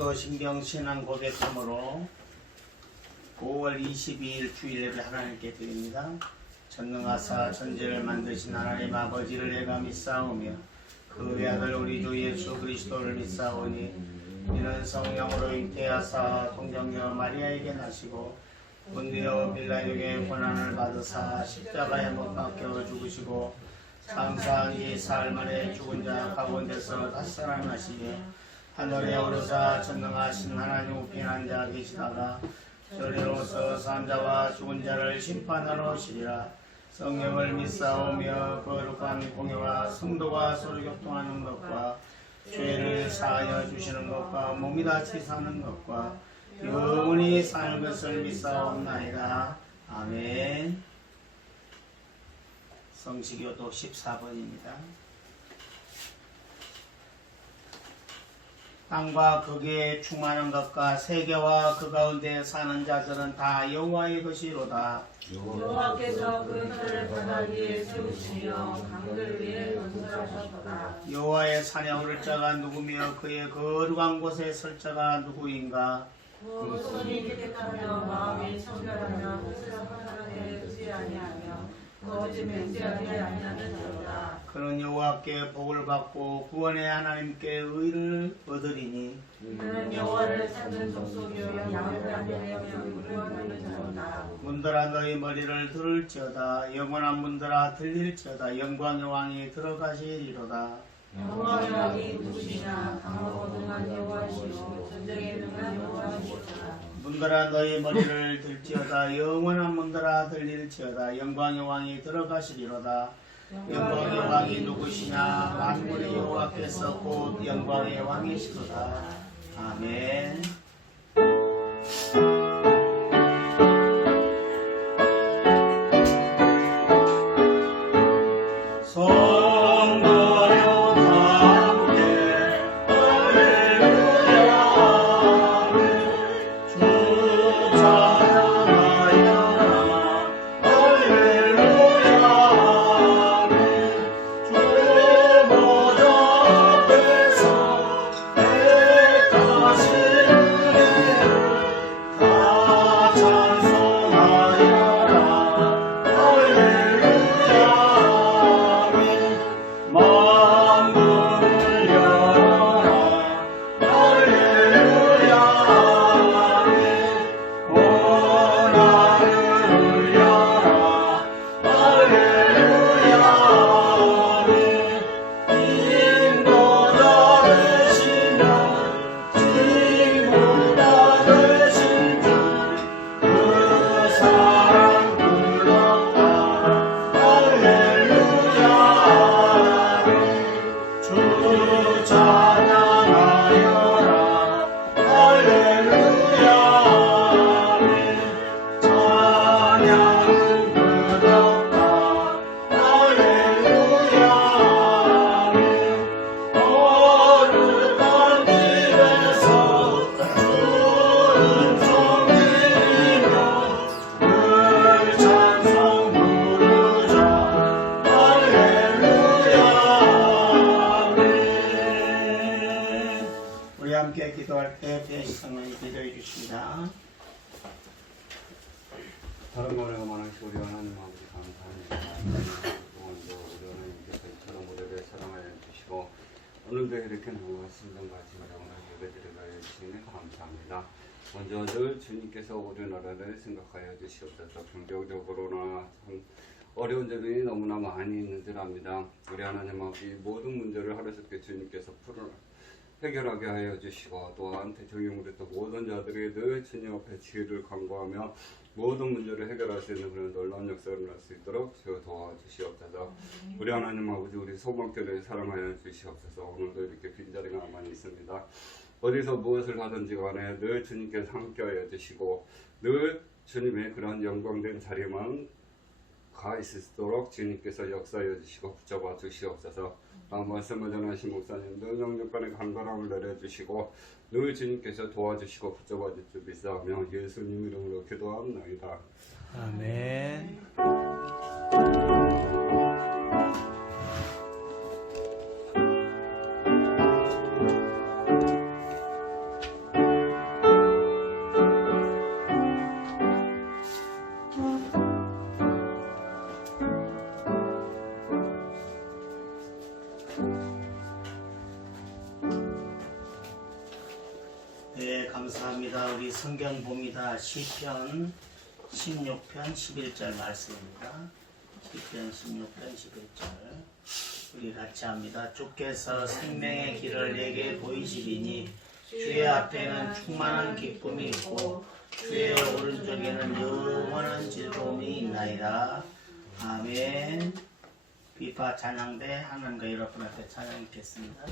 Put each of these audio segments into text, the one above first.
사도신경 신앙 고백함으로 5월 22일 주일 예배 하나님께 드립니다. 전능하사 천지를 만드신 하나님 아버지를 내가 믿사오며 그 외아들 우리 주 예수 그리스도를 믿사오니 이는 성령으로 잉태하사 동정녀 마리아에게 나시고 본디오 빌라에게 고난을 받으사 십자가에 못 박혀 죽으시고 장사한 지 사흘 만에 죽은 자 가운데서 다시 살아나시며 하늘에 오르사 전능하신 하나님 우편한 자 계시다가 저리로서 산자와 죽은 자를 심판하러 오시리라. 성령을 믿사오며 거룩한 공예와 성도가 서로 교통하는 것과 죄를 사하여 주시는 것과 몸이 다치 사는 것과 영원히 사는 것을 믿사옵나이다. 아멘. 성시교독 14번입니다. 땅과 거기에 충만한 것과 세계와 그 가운데 사는 자들은 다 여호와의 것이로다. 여호와께서 그 터를 바다 위에 세우시며 강들 위에 건설하셨도다. 여호와의 산에 오를 자가 누구며 그의 거룩한 곳에 설 자가 누구인가? 그 손이 깨끗하며 마음이 청결하며 뜻을 허탄하게 두지 아니하며 거짓 맹세하지 아니하는 자로다. 그는 여호와께 복을 받고 구원의 하나님께 의를 얻으리니 그는 여호와를 찾는 족속이요 양을 하며 구원하는 자로다. 문들아 너희 머리를 들을지어다. 영원한 문들아 들릴지어다. 영광의 왕이 들어가시리로다. 여호와의 왕이 누구시냐? 강하고 능한 여호와시요 전쟁에 능한 여호와시로다. 문들아 너희 머리를 들지어다. 영원한 문들아 들릴지어다. 영광의 왕이 들어가시리로다. 영광의 왕이 누구시냐? 만물의 여호와께서 곧 영광의 왕이시로다. 아멘. 함께 기도할 때 대성을 기도해 주십니다. 다른 거래가 많으시고 우리 하나님 아버지 감사합니다. 먼저 우리 하나님께서 이처럼 우리를 사랑하여 주시고 오늘도 이렇게 누구와 신정같이 마련을 예배드리게 해주시니 감사합니다. 먼저 늘 주님께서 우리 나라를 생각하여 주시옵소서. 경제적으로나 어려운 점이 너무나 많이 있는 줄 압니다. 우리 하나님 아버지 모든 문제를 하루속에 주님께서 해결하게 하여 주시고 또한 대통령으로 또 모든 자들이 늘 주님 앞에 지혜를 간구하며 모든 문제를 해결할 수 있는 그런 놀라운 역사를 할 수 있도록 도와주시옵소서. 우리 하나님 아버지 우리 소망교회를 사랑하여 주시옵소서. 오늘도 이렇게 빈자리가 많이 있습니다. 어디서 무엇을 하든지 간에 늘 주님께서 함께하여 주시고 늘 주님의 그런 영광된 자리만 가 있도록 주님께서 역사하여 주시고 붙잡아 주시옵소서. 말씀을 전하신 목사님 늘 영육간의 간절함을 내려주시고 늘 주님께서 도와주시고 붙잡아 주시옵소서. 믿사오며 예수님 이름으로 기도합니다. 아멘. 성경 봅니다. 시편 16편 11절 말씀입니다. 시편 16편 11절 우리 같이 합니다. 주께서 생명의 길을 내게 보이시리니 주의 앞에는 충만한 기쁨이 있고 주의 오른쪽에는 영원한 즐거움이 있나이다. 아멘. 비파 찬양대 하나님과 여러분 앞에 찬양하겠습니다.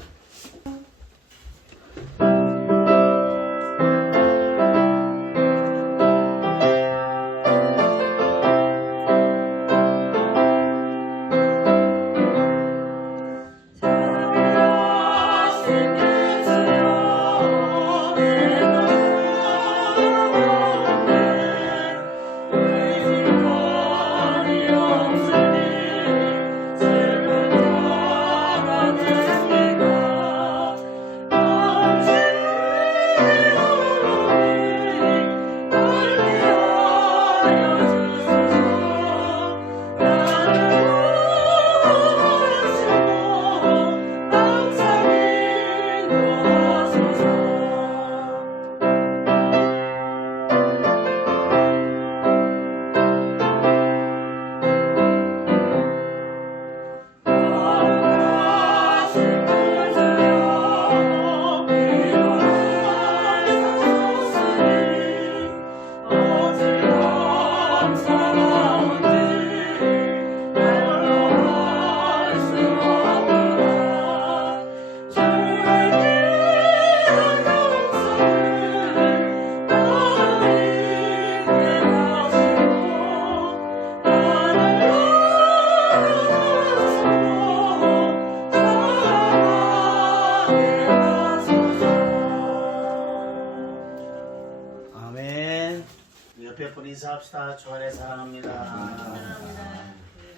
옆에 분 인사합시다. 주안의 사랑합니다.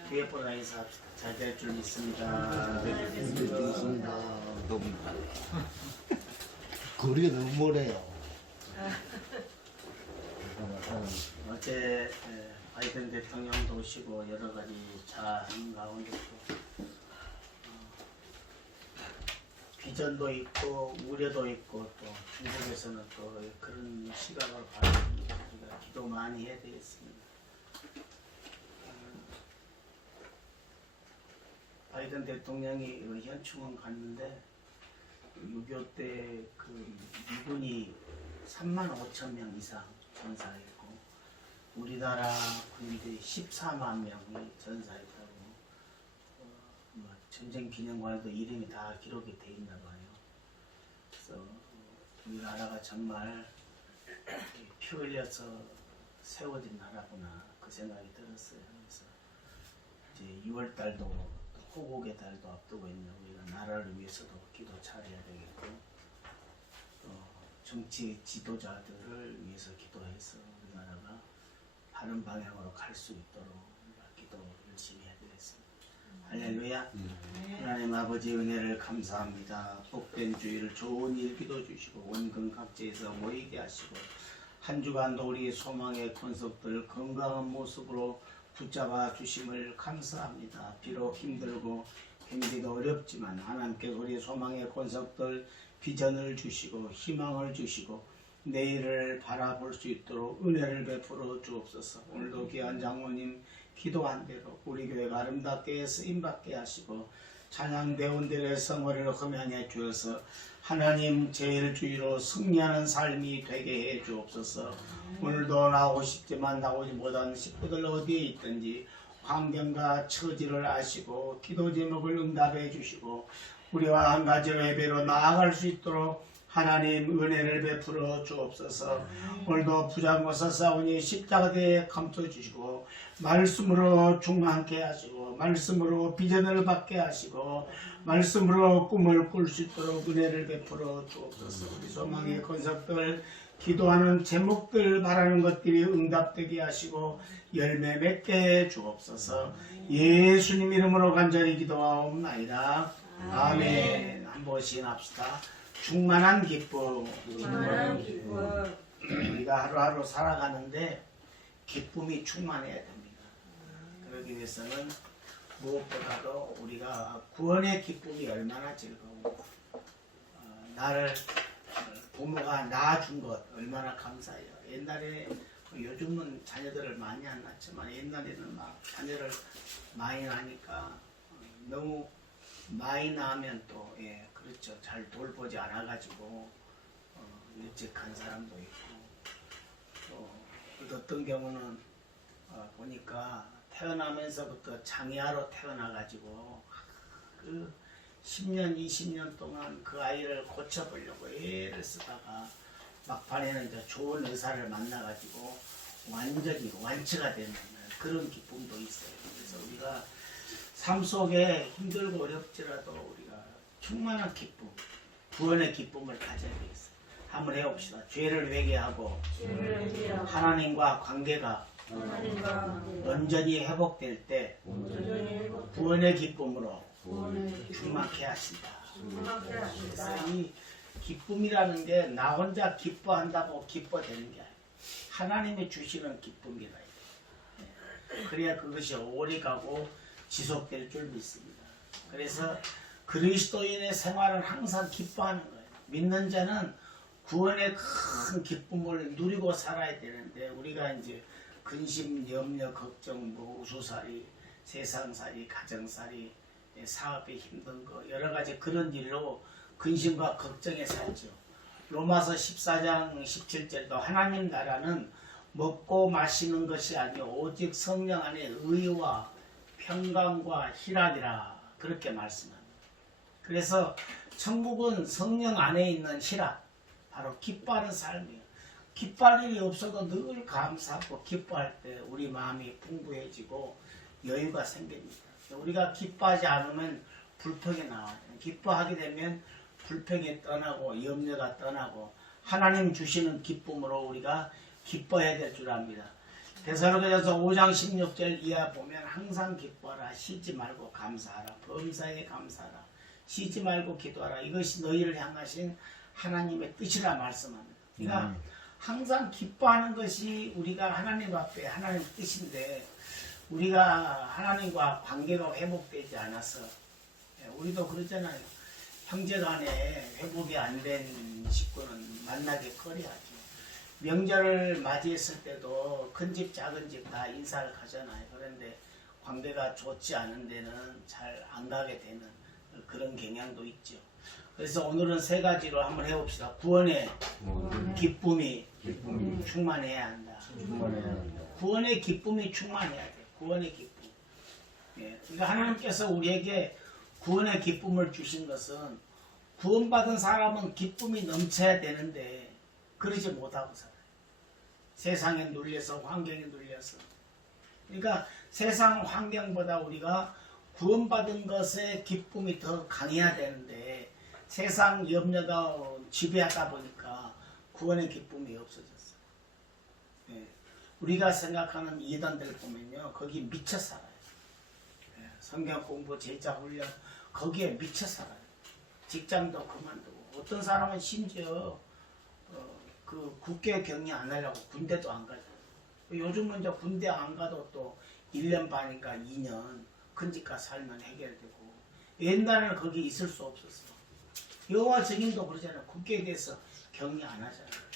뒤에 분 인사합시다. 잘 될 줄 믿습니다. 너무 거리가 너무 멀어요. 어제 바이든 대통령도 오시고 여러 가지 잘한 가운데 또 비전도 있고 우려도 있고 또 중국에서는 또 그런 시각을 바라봅니다. 우리가 기도 많이 해야 되겠습니다. 바이든 대통령이 현충원 갔는데 6.25 때 그 미군이 35,000명 이상 전사했고 우리나라 군인들이 14만 명이 전사했다고 전쟁 기념관에도 이름이 다 기록이 돼 있나 봐요. 그래서 우리나라가 정말 피 흘려서 세워진 나라구나 그 생각이 들었어요. 그래서 이제 6월 달도 호국의 달도 앞두고 있는 우리가 나라를 위해서도 기도 잘해야 되겠고 또 정치 지도자들을 위해서 기도해서 우리나라가 바른 방향으로 갈 수 있도록 기도 열심히 해야 되겠습니다. 할렐루야. 하나님 아버지 은혜를 감사합니다. 복된 주일 좋은 일 기도 주시고 원근 각지에서 모이게 하시고 한 주간도 우리 소망의 권속들 건강한 모습으로 붙잡아 주심을 감사합니다. 비록 힘들고 힘들기도 어렵지만 하나님께서 우리 소망의 권속들 비전을 주시고 희망을 주시고 내일을 바라볼 수 있도록 은혜를 베풀어 주옵소서. 오늘도 귀한 장로님 기도한 대로 우리 교회가 아름답게 쓰임받게 하시고 찬양대원들의 성호를 흠양해 주어서 하나님 제일주의로 승리하는 삶이 되게 해 주옵소서. 오늘도 나오고 싶지만 나오지 못한 식구들 어디에 있든지 환경과 처지를 아시고 기도 제목을 응답해 주시고 우리와 한 가지로 예배로 나아갈 수 있도록 하나님 은혜를 베풀어 주옵소서. 오늘도 부장모사 싸우니 십자가대에 감춰주시고 말씀으로 충만케 하시고 말씀으로 비전을 받게 하시고 말씀으로 꿈을 꿀 수 있도록 은혜를 베풀어 주옵소서. 우리 소망의 권석들 기도하는 제목들 바라는 것들이 응답되게 하시고 열매 맺게 해 주옵소서. 예수님 이름으로 간절히 기도하옵나이다. 아멘. 한 번씩 합시다. 충만한 기쁨. 우리가 하루하루 살아가는데 기쁨이 충만해야 됩니다. 그러기 위해서는 무엇보다도 우리가 구원의 기쁨이 얼마나 즐거워 나를 부모가 낳아준 것 얼마나 감사해요. 옛날에 요즘은 자녀들을 많이 안 낳지만 옛날에는 막 자녀를 많이 낳으니까 너무 많이 낳으면 또 그렇죠. 잘 돌보지 않아가지고 일찍 간 사람도 있고 또 어떤 경우는 보니까 태어나면서부터 장애아로 태어나가지고 그 10년, 20년 동안 그 아이를 고쳐보려고 애를 쓰다가 막판에는 이제 좋은 의사를 만나가지고 완전히 완치가 되는 그런 기쁨도 있어요. 그래서 우리가 삶 속에 힘들고 어렵지라도 우리가 충만한 기쁨, 구원의 기쁨을 가져야 되겠어요. 한번 해봅시다. 죄를 회개하고 하나님과 관계가 온전히 회복될 때 구원의 기쁨으로 충만케 하신다. 그래서 이 기쁨이라는 게 나 혼자 기뻐한다고 기뻐되는 게 아니에요. 하나님이 주시는 기쁨이라. 그래야 그것이 오래가고 지속될 줄 믿습니다. 그래서 그리스도인의 생활은 항상 기뻐하는 거예요. 믿는 자는 구원의 큰 기쁨을 누리고 살아야 되는데 우리가 이제 근심, 염려, 걱정, 우수살이, 세상살이, 가정살이, 사업에 힘든 거 여러 가지 그런 일로 근심과 걱정에 살죠. 로마서 14장 17절도 하나님 나라는 먹고 마시는 것이 아니요 오직 성령 안에 의와 평강과 희락이라 그렇게 말씀합니다. 그래서 천국은 성령 안에 있는 희락, 바로 기뻐하는 삶이에요. 기뻐할 일이 없어도 늘 감사하고 기뻐할 때 우리 마음이 풍부해지고 여유가 생깁니다. 우리가 기뻐하지 않으면 불평이 나와요. 기뻐하게 되면 불평이 떠나고 염려가 떠나고 하나님 주시는 기쁨으로 우리가 기뻐해야 될 줄 압니다. 데살로니가서 5장 16절 이하 보면 항상 기뻐하라, 쉬지 말고 감사하라, 범사에 감사하라, 쉬지 말고 기도하라. 이것이 너희를 향하신 하나님의 뜻이라 말씀합니다. 그러니까 항상 기뻐하는 것이 우리가 하나님 앞에 하나님의 뜻인데 우리가 하나님과 관계가 회복되지 않아서 우리도 그러잖아요. 형제간에 회복이 안 된 식구는 만나기 꺼려하죠. 명절을 맞이했을 때도 큰 집 작은 집 다 인사를 가잖아요. 그런데 관계가 좋지 않은 데는 잘 안 가게 되는 그런 경향도 있죠. 그래서 오늘은 세 가지로 한번 해봅시다. 구원의 기쁨이 충만해야 한다. 구원의 기쁨이 충만해야 돼. 구원의 기쁨. 그러니까 하나님께서 우리에게 구원의 기쁨을 주신 것은 구원받은 사람은 기쁨이 넘쳐야 되는데 그러지 못하고 살아요. 세상에 눌려서 환경에 눌려서. 그러니까 세상 환경보다 우리가 구원받은 것의 기쁨이 더 강해야 되는데 세상 염려가 지배하다 보니까 구원의 기쁨이 없어졌어요. 우리가 생각하는 이단들 보면요. 거기 미쳐 살아요. 성경 공부, 제자 훈련 거기에 미쳐 살아요. 직장도 그만두고 어떤 사람은 심지어 그 국회 격리 안 하려고 군대도 안 가죠. 요즘은 이제 군대 안 가도 또 1년 반인가 2년 근직가 살면 해결되고 옛날에는 거기 있을 수 없었어. 여호와 증인도 그러잖아요. 국회에 대해서 격리 안 하잖아요.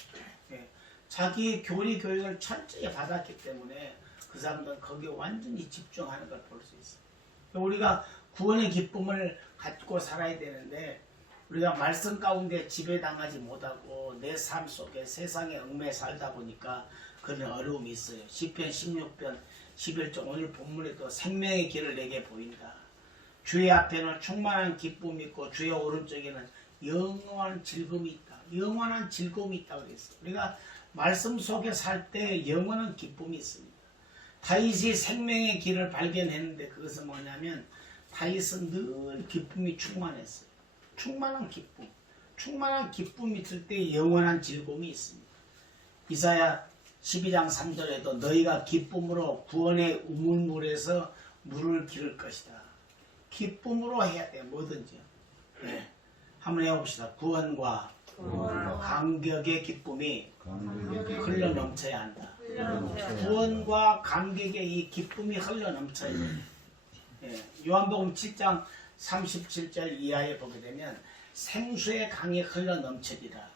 자기 교리 교육을 철저히 받았기 때문에 그 사람들은 거기에 완전히 집중하는 걸 볼 수 있어요. 우리가 구원의 기쁨을 갖고 살아야 되는데 우리가 말씀 가운데 지배당하지 못하고 내 삶 속에 세상에 얽매여 살다 보니까 그런 어려움이 있어요. 시편 16편 11절 오늘 본문에도 생명의 길을 내게 보인다. 주의 앞에는 충만한 기쁨이 있고 주의 오른쪽에는 영원한 즐거움이 있다. 영원한 즐거움이 있다고 그랬어요. 우리가 말씀 속에 살 때 영원한 기쁨이 있습니다. 다윗이 생명의 길을 발견했는데 그것은 뭐냐면 다윗은 늘 기쁨이 충만했어요. 충만한 기쁨. 충만한 기쁨이 있을 때 영원한 즐거움이 있습니다. 이사야 12장 3절에도 너희가 기쁨으로 구원의 우물물에서 물을 기를 것이다. 기쁨으로 해야 돼요. 뭐든지요. 한번 해봅시다. 구원과 감격의 기쁨이 흘러 넘쳐야 한다. 구원과 감격의 이 기쁨이 흘러 넘쳐야 돼요. 요한복음 7장 37절 이하에 보게 되면 생수의 강이 흘러 넘치리라.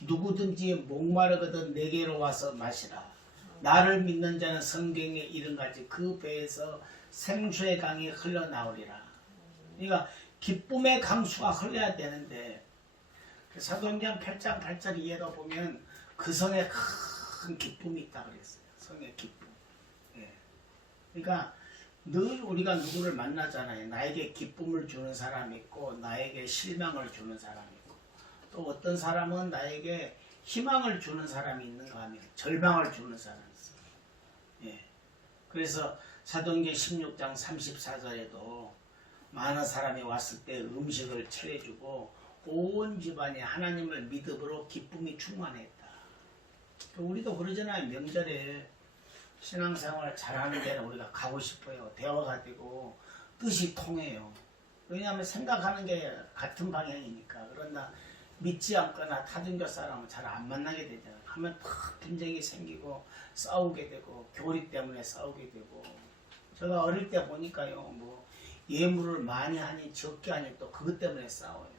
누구든지 목마르거든 내게로 와서 마시라. 나를 믿는 자는 성경에 이른같이 그 배에서 생수의 강이 흘러나오리라. 그러니까 기쁨의 강수가 흘러야 되는데 사도행전 8장 8절 이해로 보면 그 성에 큰 기쁨이 있다 그랬어요. 성의 기쁨. 예. 그러니까 늘 우리가 누구를 만나잖아요. 나에게 기쁨을 주는 사람이 있고 나에게 실망을 주는 사람이 있고 또 어떤 사람은 나에게 희망을 주는 사람이 있는가 하면 절망을 주는 사람이 있어요. 예. 그래서 사도행전 16장 34절에도 많은 사람이 왔을 때 음식을 차려주고 온 집안이 하나님을 믿음으로 기쁨이 충만했다. 우리도 그러잖아요. 명절에 신앙생활 잘하는 데는 우리가 가고 싶어요. 대화가 되고 뜻이 통해요. 왜냐하면 생각하는 게 같은 방향이니까. 그러나 믿지 않거나 타종교 사람은 잘 안 만나게 되잖아요. 하면 탁 분쟁이 생기고 싸우게 되고 교리 때문에 싸우게 되고. 제가 어릴 때 보니까요. 뭐 예물을 많이 하니 적게 하니 또 그것 때문에 싸워요.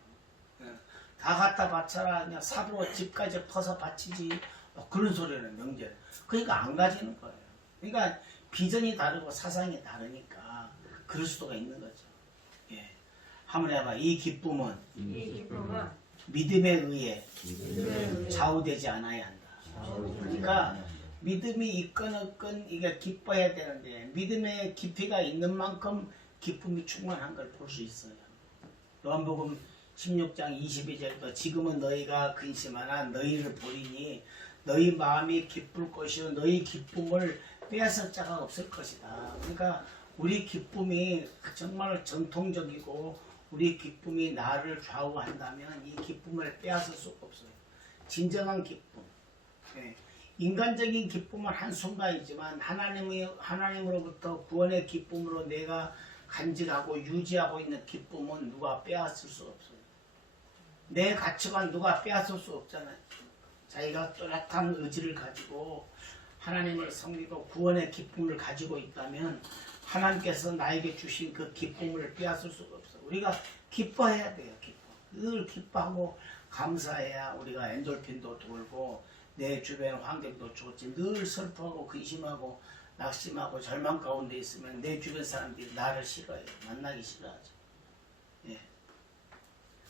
다 갖다 바쳐라. 그냥 삽으로 집까지 퍼서 바치지. 그런 소리는 명절. 그러니까 안 가지는 거예요. 그러니까 비전이 다르고 사상이 다르니까 그럴 수가 있는 거죠. 예. 한번 해봐. 이 기쁨은 믿음에 의해 좌우되지 않아야 한다. 그러니까 믿음이 있건 없건 이게 기뻐해야 되는데 믿음의 깊이가 있는 만큼 기쁨이 충만한 걸 볼 수 있어요. 요한복음 16장 22절도 지금은 너희가 근심하나 너희를 보리니 너희 마음이 기쁠 것이요 너희 기쁨을 빼앗을 자가 없을 것이다. 그러니까 우리 기쁨이 정말 전통적이고 우리 기쁨이 나를 좌우한다면 이 기쁨을 빼앗을 수가 없어요. 진정한 기쁨. 네. 인간적인 기쁨은 한순간이지만 하나님으로부터 구원의 기쁨으로 내가 간직하고 유지하고 있는 기쁨은 누가 빼앗을 수 없어요. 내 가치관 누가 빼앗을 수 없잖아요. 자기가 뚜렷한 의지를 가지고 하나님을 섬기고 구원의 기쁨을 가지고 있다면 하나님께서 나에게 주신 그 기쁨을 빼앗을 수가 없어요. 우리가 기뻐해야 돼요. 늘 기뻐하고 감사해야 우리가 엔돌핀도 돌고 내 주변 환경도 좋지. 늘 슬퍼하고 근심하고 낙심하고 절망 가운데 있으면 내 주변 사람들이 나를 싫어해요. 만나기 싫어하죠. 예.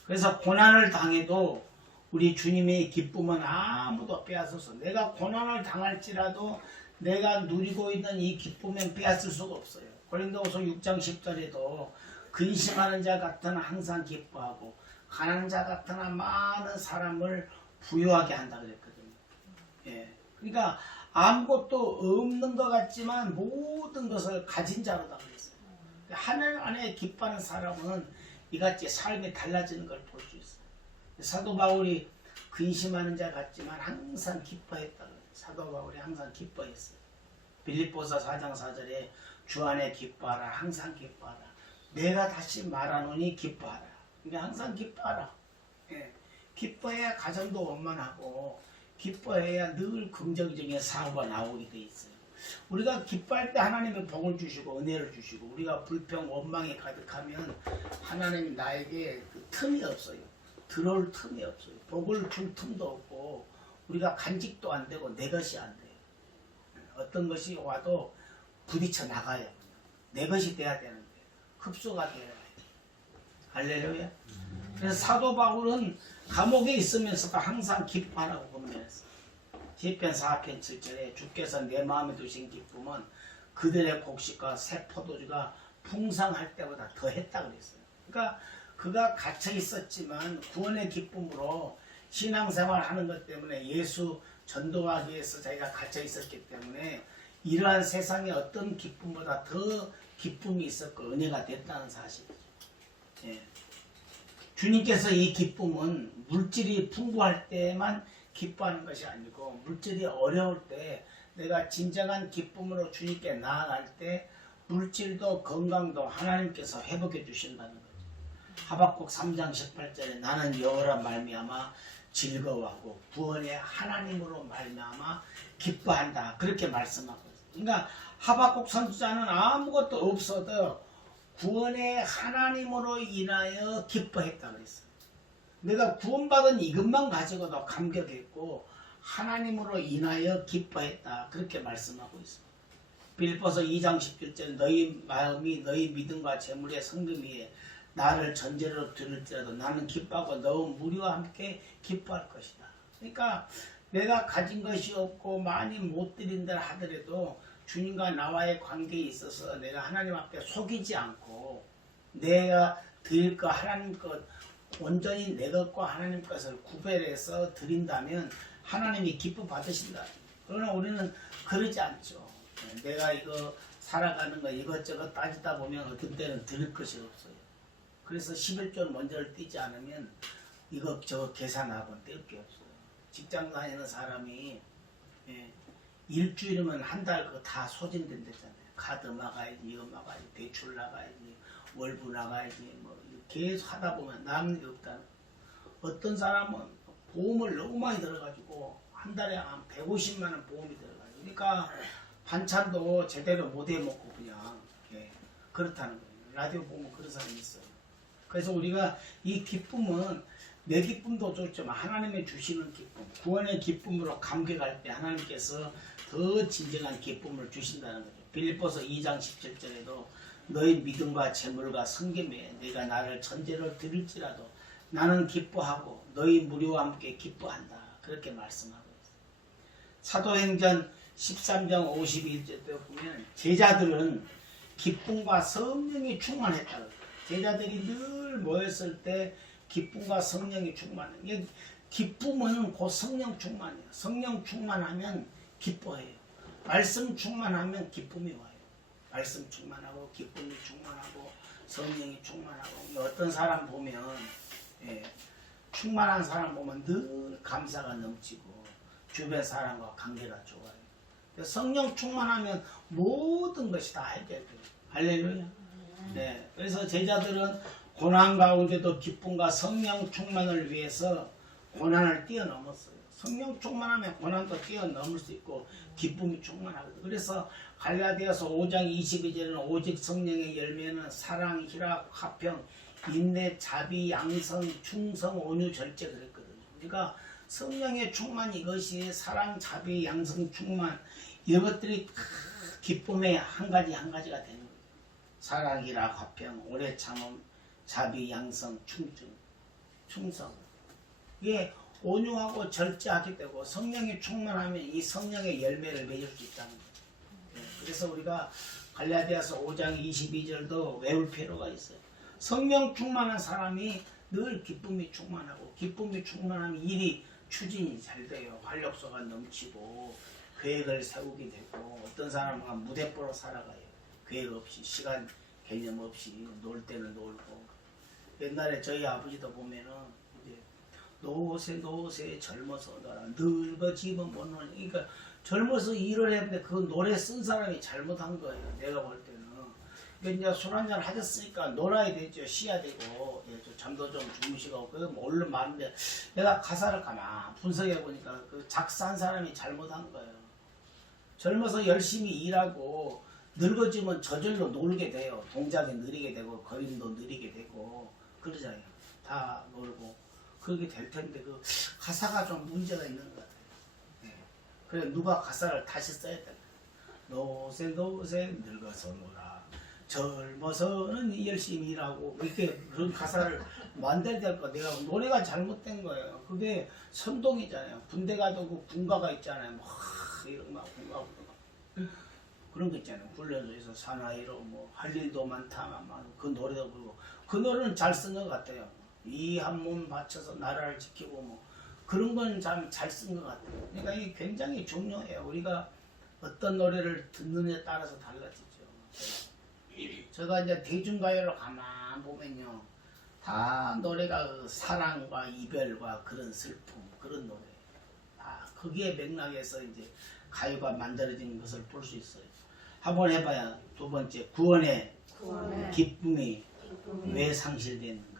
그래서 고난을 당해도 우리 주님의 기쁨은 아무도 빼앗아서 내가 고난을 당할지라도 내가 누리고 있는 이 기쁨은 빼앗을 수가 없어요. 고린도후서 6장 10절에도 근심하는 자 같으나 항상 기뻐하고 가난한 자 같으나 많은 사람을 부유하게 한다 그랬거든요. 예. 그러니까 아무것도 없는 것 같지만 모든 것을 가진 자로다 그랬어요. 하나님 안에 기뻐하는 사람은 이같이 삶이 달라지는 걸 볼 수 있어요. 사도 바울이 근심하는 자 같지만 항상 기뻐했다. 사도 바울이 항상 기뻐했어요. 빌립보서 4장 4절에 주 안에 기뻐하라. 항상 기뻐하라. 내가 다시 말하노니 기뻐하라. 그러니까 항상 기뻐하라. 예. 기뻐해야 가정도 원만하고 기뻐해야 늘 긍정적인 사고가 나오게 돼 있어요. 우리가 기뻐할 때 하나님의 복을 주시고 은혜를 주시고 우리가 불평 원망이 가득하면 하나님이 나에게 그 틈이 없어요. 들어올 틈이 없어요. 복을 줄 틈도 없고 우리가 간직도 안 되고 내 것이 안 돼요. 어떤 것이 와도 부딪혀 나가요. 내 것이 돼야 되는데 흡수가 돼야 돼요. 할렐루야. 그래서 사도 바울은 감옥에 있으면서도 항상 기뻐하라고 권면했어요. 시편 4편 7절에 주께서 내 마음에 두신 기쁨은 그들의 곡식과 새 포도주가 풍성할 때보다 더했다 그랬어요. 그러니까 그가 갇혀 있었지만 구원의 기쁨으로 신앙생활 하는 것 때문에 예수 전도하기 위해서 자기가 갇혀 있었기 때문에 이러한 세상의 어떤 기쁨보다 더 기쁨이 있었고 은혜가 됐다는 사실이죠. 예. 주님께서 이 기쁨은 물질이 풍부할 때만 기뻐하는 것이 아니고 물질이 어려울 때 내가 진정한 기쁨으로 주님께 나아갈 때 물질도 건강도 하나님께서 회복해 주신다는 거죠. 하박국 3장 18절에 나는 여호와라 말미암아 즐거워하고 구원의 하나님으로 말미암아 기뻐한다. 그렇게 말씀하고 있어요. 그러니까 하박국 선지자는 아무것도 없어도 구원의 하나님으로 인하여 기뻐했다 그랬어요. 내가 구원받은 이것만 가지고도 감격했고 하나님으로 인하여 기뻐했다. 그렇게 말씀하고 있습니다. 빌립보서 2장 17절 너희 마음이 너희 믿음과 재물의 성금 위에 나를 전제로 들을지라도 나는 기뻐하고 너 무리와 함께 기뻐할 것이다. 그러니까 내가 가진 것이 없고 많이 못 드린다 하더라도 주님과 나와의 관계에 있어서 내가 하나님 앞에 속이지 않고 내가 드릴 것 하나님 것 온전히 내 것과 하나님 것을 구별해서 드린다면 하나님이 기뻐 받으신다. 그러나 우리는 그러지 않죠. 내가 이거 살아가는 거 이것저것 따지다 보면 어떤 때는 드릴 것이 없어요. 그래서 11조 먼저를 띄지 않으면 이것저것 계산하고는 뗄 게 없어요. 직장 다니는 사람이 일주일이면 한 달 그거 다 소진된다잖아요. 카드 막아야지, 이거 막아야지, 대출 나가야지, 월부 나가야지, 뭐 계속 하다 보면 남는 게 없다. 어떤 사람은 보험을 너무 많이 들어가지고 한 달에 한 150만 원 보험이 들어가요. 그러니까 반찬도 제대로 못 해먹고 그냥 그렇다는 거예요. 라디오 보면 그런 사람이 있어요. 그래서 우리가 이 기쁨은 내 기쁨도 좋지만 하나님의 주시는 기쁨, 구원의 기쁨으로 감격할 때 하나님께서 더 진정한 기쁨을 주신다는 거죠. 빌립보서 2장 17절에도 너희 믿음과 재물과 성김에 내가 나를 천재로 드릴지라도 나는 기뻐하고 너희 무리와 함께 기뻐한다. 그렇게 말씀하고 있어요. 사도행전 13장 51절에 보면 제자들은 기쁨과 성령이 충만했다. 제자들이 늘 모였을 때 기쁨과 성령이 충만해요. 기쁨은 곧 성령 충만이에요. 성령 충만하면 기뻐해요. 말씀 충만하면 기쁨이 와요. 말씀 충만하고 기쁨이 충만하고 성령이 충만하고 어떤 사람 보면 충만한 사람 보면 늘 감사가 넘치고 주변 사람과 관계가 좋아요. 성령 충만하면 모든 것이 다 해결돼요. 할렐루야. 네, 그래서 제자들은 고난 가운데도 기쁨과 성령 충만을 위해서 고난을 뛰어넘었어요. 성령 충만하면 고난도 뛰어넘을 수 있고 기쁨이 충만하거든요. 그래서 갈라디아서 5장 22절에는 오직 성령의 열매는 사랑, 희락, 화평, 인내, 자비, 양성, 충성, 온유, 절제 그랬거든요. 그러니까 성령의 충만 이것이 사랑, 자비, 양성, 충만 이런 것들이 기쁨의 한 가지가 되는 거예요. 사랑, 희락, 화평, 오래 참음, 자비, 양성, 충성. 이게 온유하고 절제하게 되고 성령이 충만하면 이 성령의 열매를 맺을 수 있다는 거예요. 그래서 우리가 갈라디아서 5장 22절도 외울 필요가 있어요. 성령 충만한 사람이 늘 기쁨이 충만하고 기쁨이 충만하면 일이 추진이 잘 돼요. 활력소가 넘치고 계획을 세우게 되고 어떤 사람은 무대 보러 살아가요. 계획 없이 시간 개념 없이 놀 때는 놀고 옛날에 저희 아버지도 보면은 이제 노세 젊어서 너라 늙어지면 못 노니 그러니까 젊어서 일을 했는데 그 노래 쓴 사람이 잘못한 거예요. 내가 볼 때는. 그러니까 이제 술 한잔 하셨으니까 놀아야 되죠. 쉬어야 되고 잠도 좀 주무시고 그 얼른 많은데 내가 가사를 가만 분석해 보니까 그 작사한 사람이 잘못한 거예요. 젊어서 열심히 일하고 늙어지면 저절로 놀게 돼요. 동작이 느리게 되고 걸음도 느리게 되고 그러잖아요. 다 놀고 그렇게 될 텐데 그 가사가 좀 문제가 있는 것 같아요. 그래 누가 가사를 다시 써야 된다. 노세 늙어서 놀아 젊어서는 열심히 일하고 이렇게 그런 가사를 만들어야 될 거. 내가 노래가 잘못된 거예요. 그게 선동이잖아요. 군대 가도 그 군가가 있잖아요. 막 이런 막 군가 그런 거 있잖아요. 훈련소에서 사나이로 뭐 할 일도 많다. 그 노래도 부르고 그 노래는 잘 쓴 것 같아요. 이 한 몸 바쳐서 나라를 지키고 뭐 그런 건 참 잘 쓴 것 같아요. 그러니까 이게 굉장히 중요해요. 우리가 어떤 노래를 듣느냐에 따라서 달라지죠. 제가 이제 대중가요를 가만 보면요, 다 노래가 그 사랑과 이별과 그런 슬픔 그런 노래. 다 거기에 맥락에서 이제 가요가 만들어진 것을 볼 수 있어요. 한번 해봐야. 두 번째 구원의 기쁨이 왜 상실됐는가.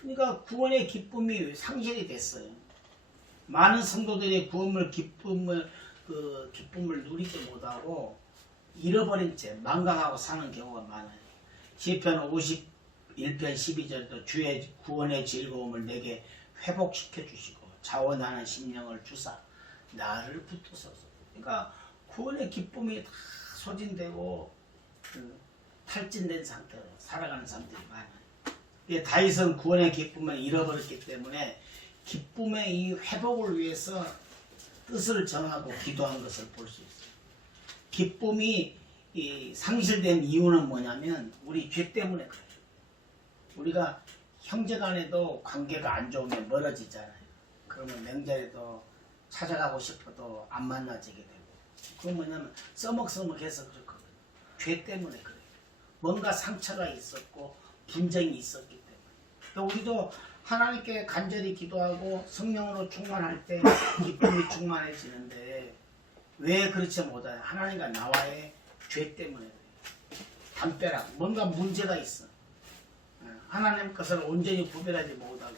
그러니까 구원의 기쁨이 상실이 됐어요. 많은 성도들이 구원을 기쁨을 누리지 못하고 잃어버린 채 망각하고 사는 경우가 많아요. 시편 1편 12절도 주의 구원의 즐거움을 내게 회복시켜 주시고 자원하는 심령을 주사 나를 붙드소서. 그러니까 구원의 기쁨이 다 소진되고 탈진된 상태로 살아가는 사람들이 많아요. 다윗은 구원의 기쁨을 잃어버렸기 때문에 기쁨의 이 회복을 위해서 뜻을 정하고 기도한 것을 볼 수 있어요. 기쁨이 상실된 이유는 뭐냐면 우리 죄 때문에 그래요. 우리가 형제간에도 관계가 안 좋으면 멀어지잖아요. 그러면 명절에도 찾아가고 싶어도 안 만나지게 되고. 그건 뭐냐면 써먹써먹해서 그렇거든요. 죄 때문에 그래요. 뭔가 상처가 있었고 분쟁이 있었기 때문에. 또 우리도 하나님께 간절히 기도하고 성령으로 충만할 때 기쁨이 충만해지는데 왜 그렇지 못해요? 하나님과 나와의 죄 때문에 그래요. 담벼락, 뭔가 문제가 있어. 하나님 것을 온전히 구별하지 못하고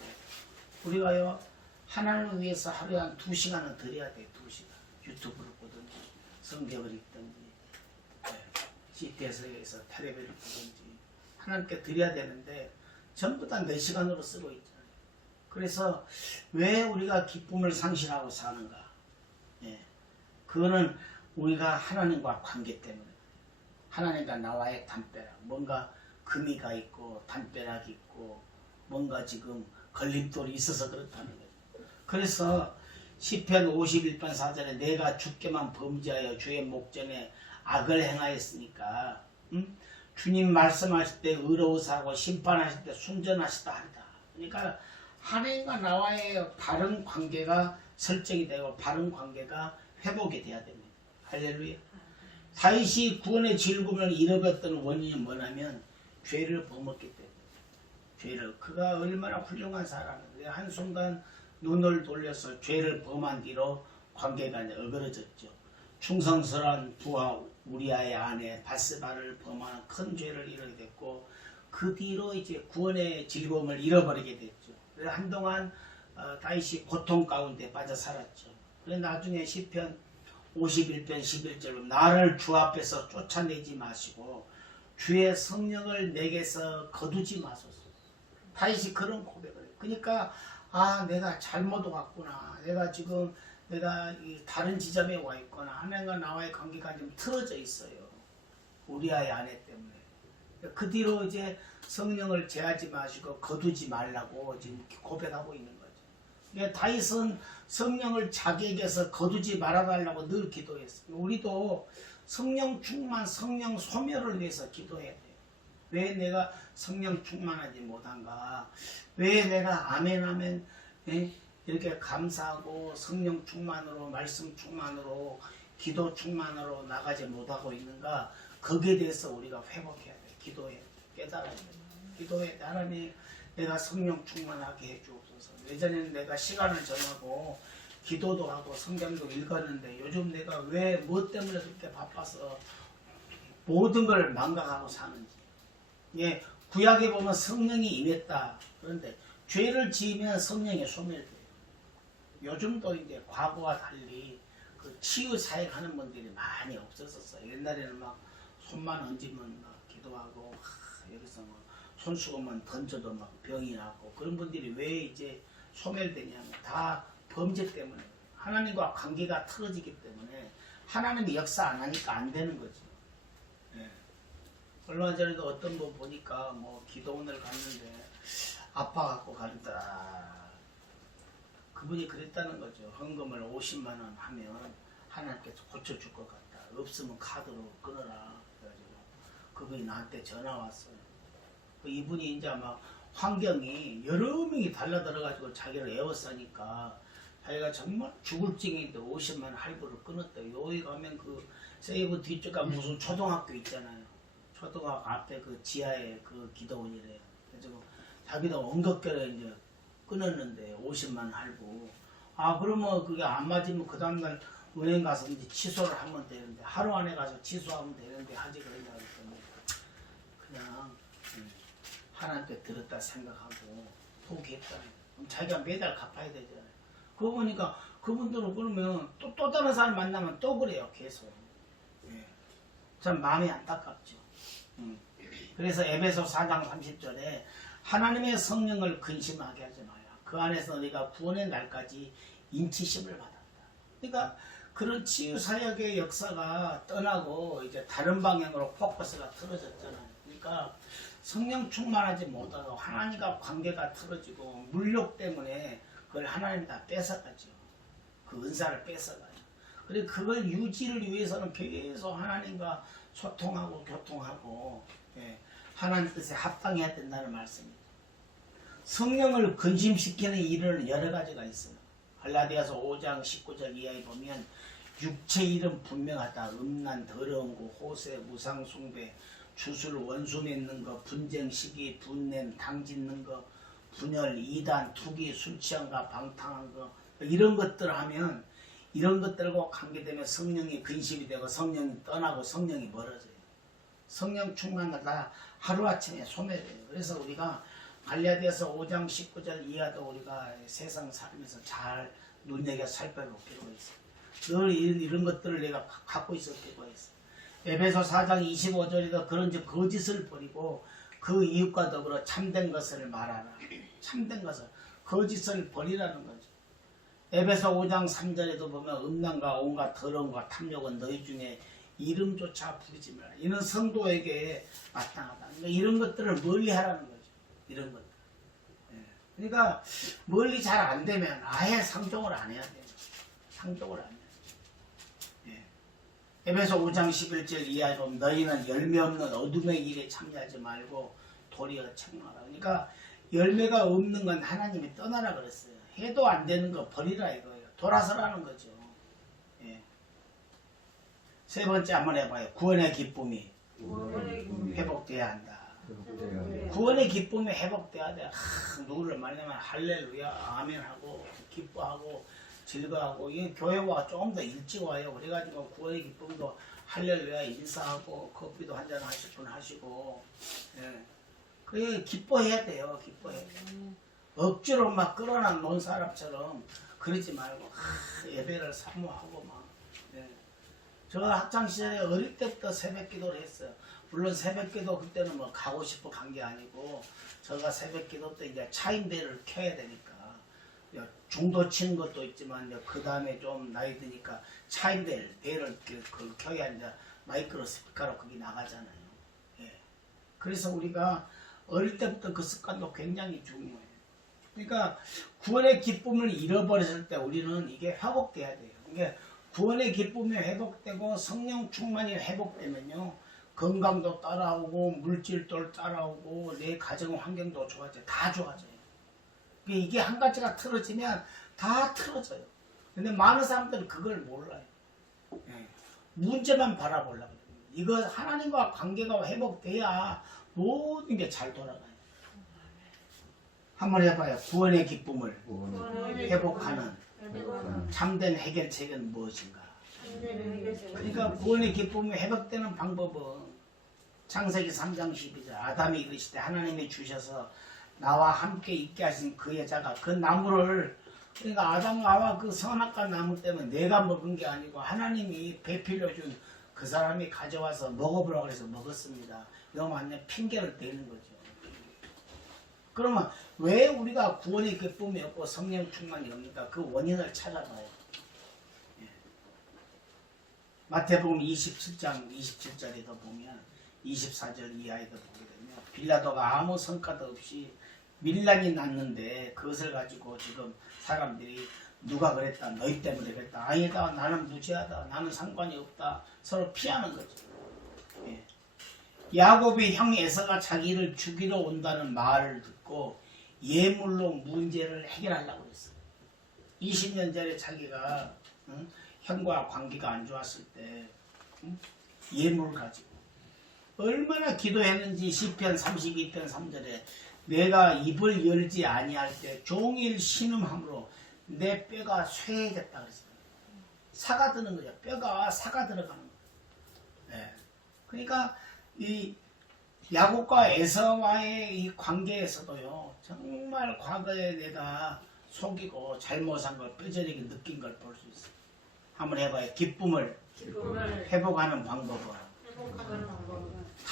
우리가요 하나님을 위해서 하루에 한 2시간은 드려야 돼요. 2시간 유튜브를 보든지 성경을 읽든지 CTS에서 텔레비를 보든지 하나님께 드려야 되는데 전부 다 4시간으로 쓰고 있잖아요. 그래서 왜 우리가 기쁨을 상실하고 사는가? 그거는 우리가 하나님과 관계 때문에 하나님과 나와의 담벼락 뭔가 금이가 있고 담벼락이 있고 뭔가 지금 걸림돌이 있어서 그렇다는 거죠. 그래서 시편 51편 4절에 내가 주께만 범죄하여 주의 목전에 악을 행하였으니까 주님 말씀하실 때 의로우사 하고 심판하실 때 순전하시다 한다. 그러니까 하나님과 나와의 바른 관계가 설정이 되고 바른 관계가 회복이 돼야 됩니다. 할렐루야. 다윗이 구원의 즐거움을 잃어버렸던 원인이 뭐냐면 죄를 범했기 때문에. 죄를 그가 얼마나 훌륭한 사람인데 한순간 눈을 돌려서 죄를 범한 뒤로 관계가 어그러졌죠. 충성스러운 부하 우리아의 아내 바스바를 범하는 큰 죄를 이루게 됐고 그 뒤로 이제 구원의 즐거움을 잃어버리게 됐죠. 그래서 한동안 다윗이 고통 가운데 빠져 살았죠. 그래서 나중에 시편 51편 11절로 나를 주 앞에서 쫓아내지 마시고 주의 성령을 내게서 거두지 마소서. 다윗이 그런 고백을 해요. 그러니까 내가 잘못 왔구나. 내가 지금 이 다른 지점에 와 있거나 하나님과 나와의 관계가 좀 틀어져 있어요. 우리아의 아내 때문에. 그 뒤로 이제 성령을 제하지 마시고 거두지 말라고 지금 고백하고 있는 거죠. 그러니까 다윗은 성령을 자기에게서 거두지 말아달라고 늘 기도했어요. 우리도 성령 충만, 성령 소멸을 위해서 기도해야 돼요. 왜 내가 성령 충만하지 못한가? 왜 내가 아멘 아멘 이렇게 감사하고 성령 충만으로 말씀 충만으로 기도 충만으로 나가지 못하고 있는가? 거기에 대해서 우리가 회복해야 돼. 기도해. 깨달아야 돼. 기도해. 하나님 내가 성령 충만하게 해주옵소서. 예전에는 내가 시간을 정하고 기도도 하고 성경도 읽었는데 요즘 내가 왜 뭐 때문에 그렇게 바빠서 모든 걸 망각하고 사는지. 구약에 보면 성령이 임했다. 그런데 죄를 지으면 성령이 소멸돼요. 요즘도 이제 과거와 달리 그 치유 사역하는 분들이 많이 없었었어요. 옛날에는 막 손만 얹으면 막 기도하고 여기서 뭐 손수건만 던져도 막 병이 나고 그런 분들이 왜 이제 소멸되냐면 다 범죄 때문에 하나님과 관계가 틀어지기 때문에 하나님이 역사 안 하니까 안 되는 거죠. 얼마 전에도 어떤 분 보니까 뭐 기도원을 갔는데 아파갖고 가는다. 그분이 그랬다는 거죠. 헌금을 50만 원 하면 하나님께서 고쳐줄 것 같다. 없으면 카드로 끊어라. 그래가지고 그분이 나한테 전화 왔어요. 이분이 이제 막 환경이 여러 명이 달라들어가지고 자기를 애워싸니까 자기가 정말 죽을 찡인데 50만 원 할부를 끊었대요. 여기 가면 그 세이브 뒤쪽가 무슨 초등학교 있잖아요. 초등학교 앞에 그 지하에 그 기도원이래요. 그래서 자기도 엉겁결에 이제 끊었는데 50만 원 할부. 그러면 그게 안 맞으면 그 다음날 은행 가서 이제 취소를 하면 되는데 하루 안에 가서 취소하면 되는데 하지 그러냐 그랬더니 그냥 하나님께 들었다 생각하고 포기했다. 그럼 자기가 매달 갚아야 되잖아요. 그거 보니까 그분들은 그러면 또 다른 사람 만나면 또 그래요. 계속. 참 마음이 안타깝죠. 그래서 에베소 4장 30절에 하나님의 성령을 근심하게 하지 마라. 그 안에서 너희가 구원의 날까지 인치심을 받았다. 그러니까 그런 치유사역의 역사가 떠나고 이제 다른 방향으로 포커스가 틀어졌잖아요. 그러니까 성령 충만하지 못하고 하나님과 관계가 틀어지고 물욕 때문에 그걸 하나님 다 뺏어가죠. 그 은사를 뺏어가요. 그리고 그걸 유지를 위해서는 계속 하나님과 소통하고 교통하고 하나님 뜻에 합당해야 된다는 말씀이죠. 성령을 근심시키는 일은 여러 가지가 있어요. 갈라디아서 5장 19절 이하에 보면 육체 일은 분명하다. 음란, 더러운 거, 호세, 무상숭배, 주술, 원수 맺는 거, 분쟁, 시기, 분냄, 당 짓는 거, 분열, 이단, 투기, 술 취함과 방탕한 거 이런 것들 하면 이런 것들과 관계되면 성령이 근심이 되고 성령이 떠나고 성령이 멀어져요. 성령 충만하다 하루아침에 소멸해요. 그래서 우리가 갈라디아서 5장 19절 이하도 우리가 세상 살면서 잘 눈여겨 살펴볼 필요가 있어요. 늘 이런 것들을 내가 갖고 있을 필요가 있어요. 에베소 4장 25절에도 그런즉 거짓을 버리고 그 이웃과 더불어 참된 것을 말하라. 참된 것을 거짓을 버리라는 거죠. 에베소 5장 3절에도 보면 음란과 온갖 더러움과 탐욕은 너희 중에 이름조차 부르지 말라. 이는 성도에게 마땅하다. 그러니까 이런 것들을 멀리 하라는 거죠. 이런 것들. 그러니까 멀리 잘 안 되면 아예 상종을 안 해야 돼요. 상종을 안 해요. 에베소 5장 11절 이하에 보면 너희는 열매 없는 어둠의 일에 참여하지 말고 도리어 책망하라. 그러니까 열매가 없는 건 하나님이 떠나라 그랬어요. 해도 안 되는 거 버리라 이거예요. 돌아서라는 거죠. 세 번째 한번 해봐요. 구원의 기쁨이 회복돼야 한다. 구원의 기쁨이 회복돼야 돼. 누구를 만나면 할렐루야 아멘하고 기뻐하고 즐거워하고 이 교회와 조금 더 일찍 와요. 그래가지고 구원의 기쁨도 할렐루야 인사하고 커피도 한잔 하실 분 하시고 그게 기뻐해야 돼요. 기뻐해야 돼요. 억지로 막 끌어나 놓은 사람처럼 그러지 말고 예배를 사모하고 막 제가 학창시절에 어릴 때부터 새벽기도를 했어요. 물론 새벽기도 그때는 뭐 가고 싶어 간 게 아니고 제가 새벽기도 때 이제 차인배를 켜야 되니까 중도 치는 것도 있지만 그 다음에 좀 나이 드니까 차인배를 배를 켜야 이제 마이크로 스피커로 거기 나가잖아요. 그래서 우리가 어릴 때부터 그 습관도 굉장히 중요해요. 그러니까 구원의 기쁨을 잃어버렸을 때 우리는 이게 회복돼야 돼요. 그러니까 구원의 기쁨이 회복되고 성령 충만이 회복되면요. 건강도 따라오고 물질도 따라오고 내 가정 환경도 좋아져요. 다 좋아져요. 이게 한 가지가 틀어지면 다 틀어져요. 근데 많은 사람들은 그걸 몰라요. 문제만 바라보려고 해요. 이거 하나님과 관계가 회복돼야 모든 게 잘 돌아가요. 한번 해봐요. 구원의 기쁨을 회복하는 참된 해결책은 무엇인가? 그러니까 구원의 기쁨이 회복되는 방법은 창세기 3장 12절 아담이 이르시되 하나님이 주셔서 나와 함께 있게 하신 그 여자가 그 나무를 그러니까 아담과 하와 그 선악과 나무 때문에 내가 먹은 게 아니고 하나님이 배필로 준 그 사람이 가져와서 먹어보라고 해서 먹었습니다. 이거 완전 핑계를 대는 거죠. 그러면 왜 우리가 구원의 기쁨이 없고 성령 충만이 없니까? 그 원인을 찾아봐요. 마태복음 27장 27절에도 보면 24절 이하에도 보게 되면 빌라도가 아무 성과도 없이 밀란이 났는데 그것을 가지고 지금 사람들이 누가 그랬다 너희 때문에 그랬다 아니다 나는 무죄하다 나는 상관이 없다 서로 피하는 거죠. 야곱의 형 에서가 자기를 죽이러 온다는 말을 듣고 예물로 문제를 해결하려고 했어요. 20년 전에 자기가 형과 관계가 안 좋았을 때 예물을 가지고 얼마나 기도했는지 시편 32편 3절에 내가 입을 열지 아니할 때 종일 신음함으로 내 뼈가 쇠해졌다 그랬어요. 사가 드는 거죠. 뼈가 사가 들어가는 거예요. 그러니까 이 야곱과 에서와의 이 관계에서도요. 정말 과거에 내가 속이고 잘못한 걸 뼈저리게 느낀 걸 볼 수 있어요. 한번 해봐요. 기쁨을 회복하는 방법은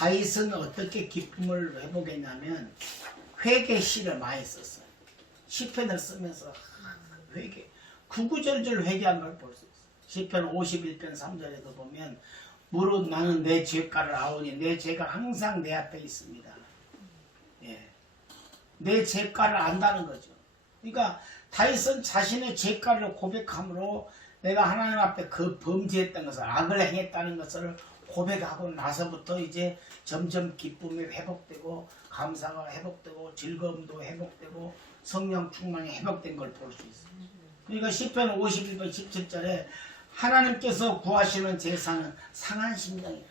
다윗은 어떻게 기쁨을 회복했냐면 회개 시를 많이 썼어요. 시편을 쓰면서 회개, 구구절절 회개한 걸 볼 수 있어요. 시편 51편 3절에도 보면 무릇 나는 내 죄가를 아오니 내 죄가 항상 내 앞에 있습니다. 예. 내 죄가를 안다는 거죠. 그러니까 다윗은 자신의 죄가를 고백함으로 내가 하나님 앞에 그 범죄했던 것을 악을 행했다는 것을 고백하고 나서부터 이제 점점 기쁨이 회복되고 감사가 회복되고 즐거움도 회복되고 성령 충만이 회복된 걸 볼 수 있어요. 그러니까 시편 51편 17절에 하나님께서 구하시는 제사는 상한 심령이라.